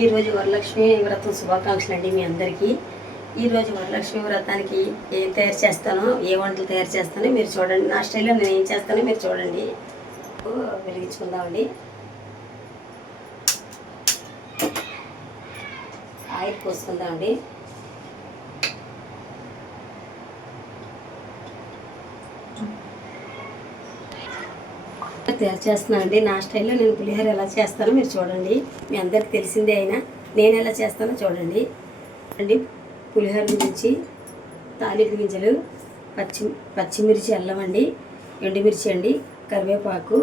ఈరోజు వరలక్ష్మి వ్రతం శుభాకాంక్షలు అండి మీ అందరికీ. ఈరోజు వరలక్ష్మి వ్రతానికి ఏం తయారు చేస్తానో, ఏ వంటలు తయారు చేస్తానో మీరు చూడండి. నా స్టైల్లో నేను ఏం చేస్తానో మీరు చూడండి. వెలిగించుకుందామండి. ఆయిల్ పోసుకుందామండి. తయారు చేస్తున్నానండి. నా స్టైల్లో నేను పులిహోర ఎలా చేస్తానో మీరు చూడండి. మీ అందరికి తెలిసిందే అయినా నేను ఎలా చేస్తానో చూడండి అండి. పులిహోర గురించి తాలింపు గింజలు, పచ్చిమిర్చి, అల్లం అండి, ఎండుమిర్చి అండి, కరివేపాకు,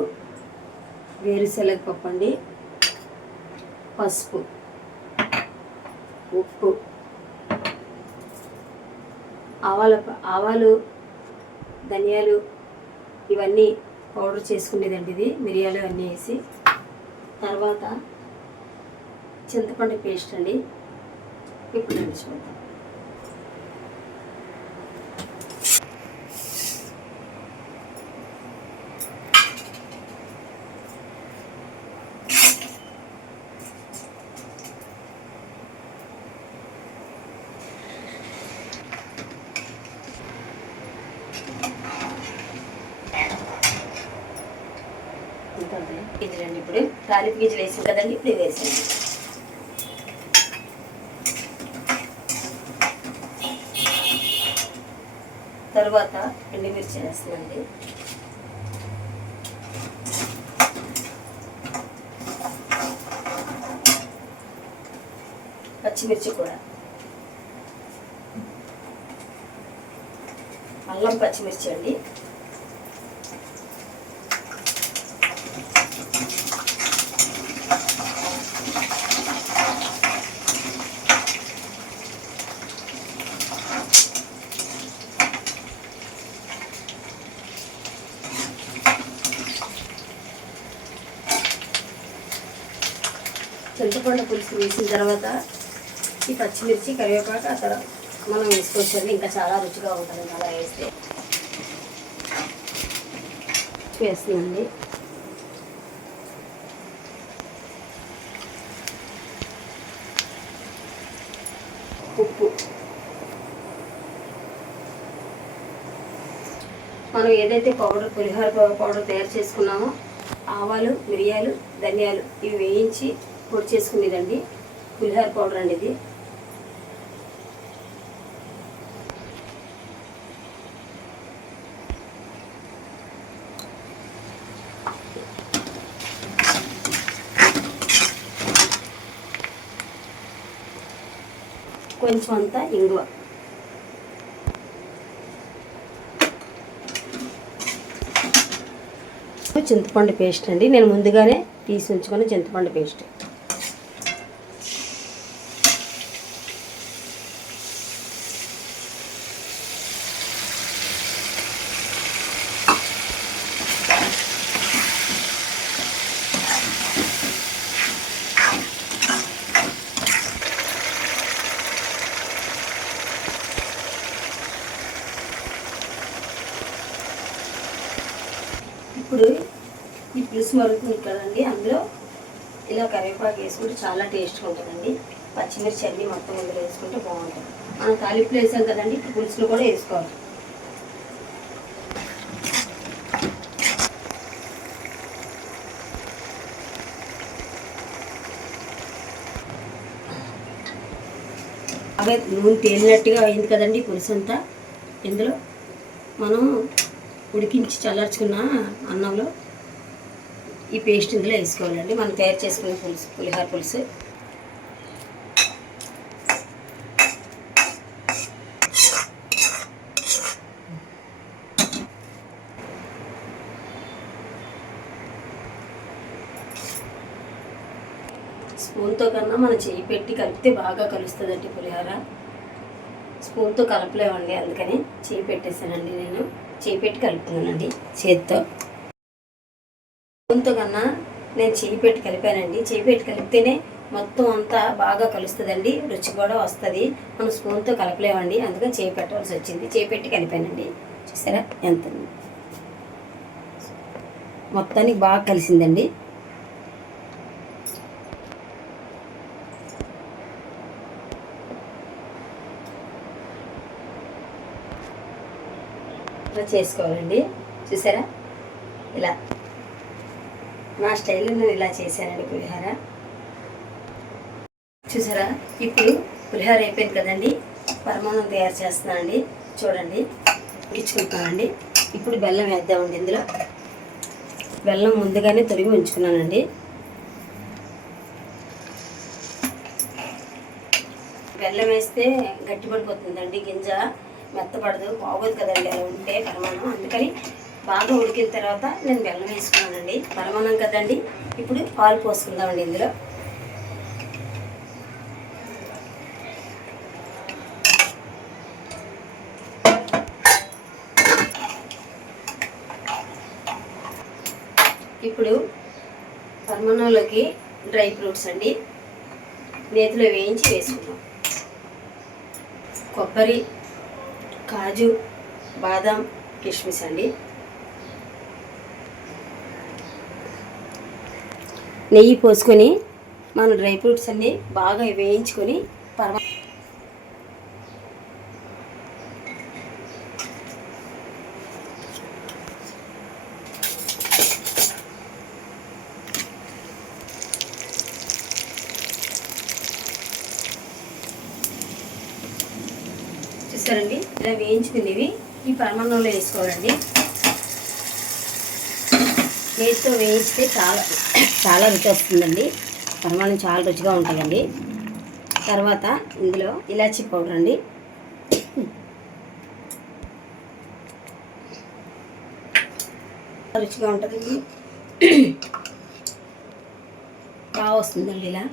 వేరుశనగ పప్పు అండి, పసుపు, ఉప్పు, ఆవాలు, ధనియాలు ఇవన్నీ పౌడర్ చేసుకునేదండి. ఇది మిరియాలు అన్నీ వేసి, తర్వాత చింతపండు పేస్ట్ అండి. ఇప్పుడు నేను చూద్దాం. గింజలండి, ఇప్పుడు తాలింపు గింజలు వేసాం కదండి, ఇప్పుడు వేసాను. తర్వాత ఎండుమిర్చి వేస్తానండి. పచ్చిమిర్చి కూడా, అల్లం, పచ్చిమిర్చి అండి, చింతపండు పులుసు వేసిన తర్వాత ఈ పచ్చిమిర్చి, కరివేపాకు ఆ తర్వాత మనం వేసుకోవచ్చండి. ఇంకా చాలా రుచిగా ఉంటుంది అలా వేస్తే. వేస్తుందండి. ఉప్పు, మనం ఏదైతే పులిహోర పౌడర్ తయారు చేసుకున్నామో ఆవాలు, మిరియాలు, ధనియాలు ఇవి వేయించి పొడి చేసుకునేదండి పులిహోర పౌడర్ అండి ఇది. కొంచెం అంతా ఇంగువ, చింతపండు పేస్ట్ అండి. నేను ముందుగానే తీసి ఉంచుకున్న చింతపండు పేస్ట్. ఇప్పుడు ఈ పులుసు మరుగుతుంది కదండి, అందులో ఇలా కరివేపాకు వేసుకుంటే చాలా టేస్ట్గా ఉంటుందండి. పచ్చిమిర్చి అన్నీ మొత్తం ఇందులో వేసుకుంటే బాగుంటుంది. మనం తాలింపులో వేసాం కదండి, ఇప్పుడు పులుసులో కూడా వేసుకోవాలి. అవే నూనె తేలినట్టుగా అయింది కదండి పులుసు అంతా. ఇందులో మనం ఉడికించి చల్లార్చుకున్న అన్నంలో ఈ పేస్ట్ ఇందులో వేసుకోవాలండి. మనం తయారు చేసుకున్న పులుసు, పులిహోర పులుసు. స్పూన్తో కన్నా మనం చేయి పెట్టి కలిపితే బాగా కలుస్తుందండి పులిహోర. స్పూన్తో కలపలేమండి, అందుకని చేయి పెట్టేసానండి. నేను చేయి పెట్టి కలుపుతున్నానండి చేతితో. స్పూన్తో కన్నా నేను చేయి పెట్టి కలిపానండి. చేయి పెట్టి కలిపితేనే మొత్తం అంతా బాగా కలుస్తుందండి, రుచి కూడా వస్తుంది. మనం స్పూన్తో కలపలేమండి, అందుకని చేయి పెట్టవలసి వచ్చింది. చేయి పెట్టి కలిపానండి. చూసారా ఎంత మొత్తానికి బాగా కలిసిందండి. అట్లా చేసుకోవాలండి. చూసారా, ఇలా నా స్టైల్లో నేను ఇలా చేశానండి పులిహోర. చూసారా, ఇప్పుడు పులిహోర అయిపోయింది కదండి. పరమాన్నం తయారు చేస్తున్నానండి. చూడండి, ఇచ్చుకుంటానండి. ఇప్పుడు బెల్లం వేద్దామండి. ఇందులో బెల్లం ముందుగానే తొడిగి ఉంచుకున్నానండి. బెల్లం వేస్తే గట్టిపడిపోతుందండి, గింజ మెత్తపడదు, బాగోదు కదండి అలా ఉంటే పరమాన్నం. అందుకని బాగా ఉడికిన తర్వాత నేను బెల్లం వేసుకున్నానండి. పరమాన్నం కదండి. ఇప్పుడు పాలు పోసుకుందామండి. ఇందులో ఇప్పుడు పరమాన్నంలోకి డ్రై ఫ్రూట్స్ అండి నేతిలో వేయించి వేసుకుందాం. కొబ్బరి, కాజు, బాదం, కిస్మిస్ అండి. నెయ్యి పోసుకొని మనం డ్రై ఫ్రూట్స్ అన్నీ బాగా వేయించుకొని చూసారండి, ఇలా వేయించుకునేవి ఈ పరమాన్నంలో వేసుకోవాలండి. నేతితో వేయిస్తే చాలా రుచి వస్తుందండి. పరమాన్నం చాలా రుచిగా ఉంటుందండి. తర్వాత ఇందులో ఇలాచీ పౌడర్ అండి. రుచిగా ఉంటుందండి, బాగా వస్తుందండి ఇలా.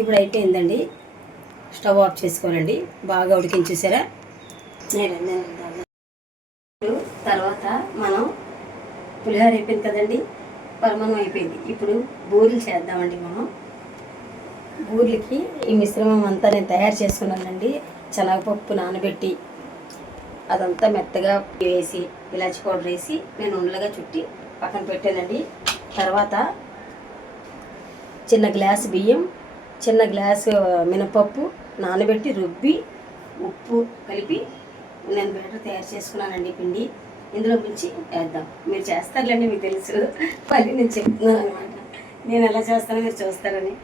ఇప్పుడు అయిపోయిందండి. స్టవ్ ఆఫ్ చేసుకోవాలండి. బాగా ఉడికించేసారా. తర్వాత మనం పులిహోర అయిపోయింది కదండి, పరమాన్నం అయిపోయింది. ఇప్పుడు బూరెలు చేద్దామండి. మనం బూరెలకి ఈ మిశ్రమం అంతా నేను తయారు చేసుకున్నానండి. శనగపప్పు నానబెట్టి అదంతా మెత్తగా వేసి ఇలాచి పౌడర్ వేసి నేను ఉండలుగా చుట్టి పక్కన పెట్టానండి. తర్వాత చిన్న గ్లాసు బియ్యం, చిన్న గ్లాసు మినపప్పు నానబెట్టి రుబ్బి ఉప్పు కలిపి నేను బ్యాటర్ తయారు చేసుకున్నానండి. పిండి ఇందులో ముంచి వేద్దాం. మీరు చేస్తారులేండి, మీకు తెలుసు. మళ్ళీ నేను చెప్తున్నాను అనమాట, నేను ఎలా చేస్తానో మీరు చూస్తారని.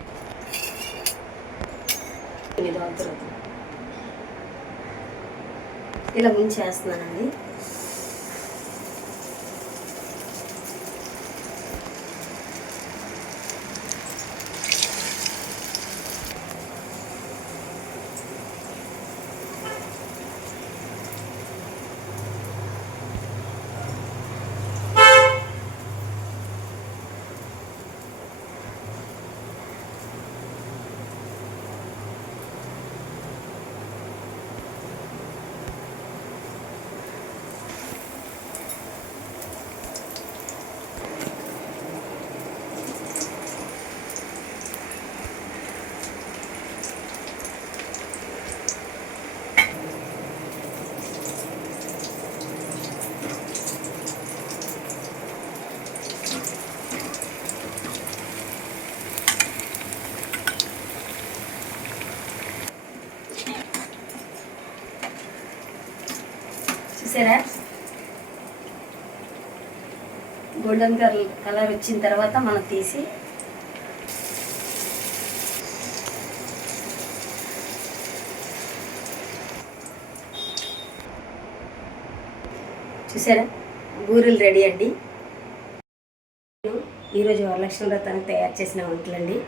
ఇలా ముంచి వేస్తున్నానండి. చూసారా, గోల్డెన్ కలర్ వచ్చిన తర్వాత మనం తీసి చూసారా, బూరెలు రెడీ అండి. ఈరోజు వరలక్ష్మి వ్రతానికి తయారు చేసిన వంటలండి.